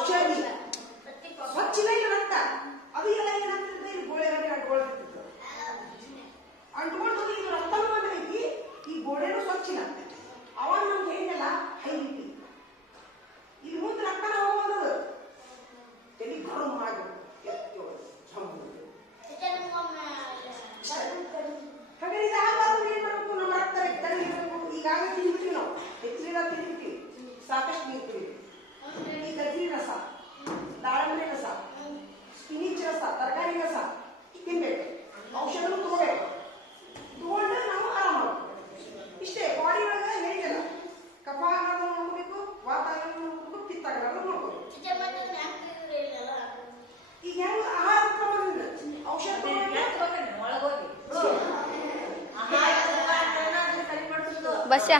ಔಷಧಿ ಸ್ವಚ್ಛ ಇಲ್ಲ ರಕ್ತ ಅದು ಎಲ್ಲ ಏನಾಗ್ತದೆ ಈ ಗೋಡೆಗಳಿಗೆ ಅಂಟ್ಕೊಳ್ತಿರ್ತದೆ. ಅಂಟ್ಕೊಂಡು ಈಗ ರಕ್ತ ಐತಿ ಈ ಗೋಡೆನೂ ಸ್ವಚ್ಛಿಲ್ಲ. ಅವಾಗ ನಮ್ಗೆ ಏನಿಲ್ಲ ಹೈ ಬಿ ಪಿ. ಇಲ್ಲಿ ಮುಂದೆ ರಕ್ತನ ಹೋಗೋದು ತಲೆ ಗರಂ ಮಾಡಿ ಹಾಗಾದ್ರೆ ಇದಾಗಬಾರ್ದು. ಏನ್ ಮಾಡಬೇಕು? ನಮ್ಮ ರಕ್ತ ತಡೆಯಬೇಕು. ಈಗಾಗಲೇ ತಿಂದ್ಬಿಟ್ವಿ ನಾವು, ಹೆಚ್ಚಿನ ತಿಂದ್ಬಿಟ್ವಿ, ಸಾಕಷ್ಟು ನೀರು ಕುಡಿದ್ವಿ. ಈ ಗಜ್ಜರಿ ರಸ, ದಾಳಂಬ್ರಿ ರಸ, ಸ್ಪಿನಿಚ್ ರಸ, ತರಕಾರಿ ರಸ ತಿನ್ಬೇಕು. ಔಷಧನೂ ತಗೋಬೇಕು. ತಗೊಂಡು ನಾವು ಆರಾಮ ಮಾಡಬೇಕು. ಇಷ್ಟೇ. ಬಾಡಿ ಒಳಗೆ ಹೇಳಿಲ್ಲ ಕಫ ಆಗೋದು ನೋಡ್ಕೋಬೇಕು, ವಾತ ಆಗೋದು ನೋಡ್ಕೋಬೇಕು, ಪಿತ್ತ ಆಗೋದು ನೋಡ್ಕೋಬೇಕು. ಈಗ ಹೆಂಗ ಆಹಾರ ಕ್ರಮದಿಂದ ಔಷಧ ಬಸ್ಯಾ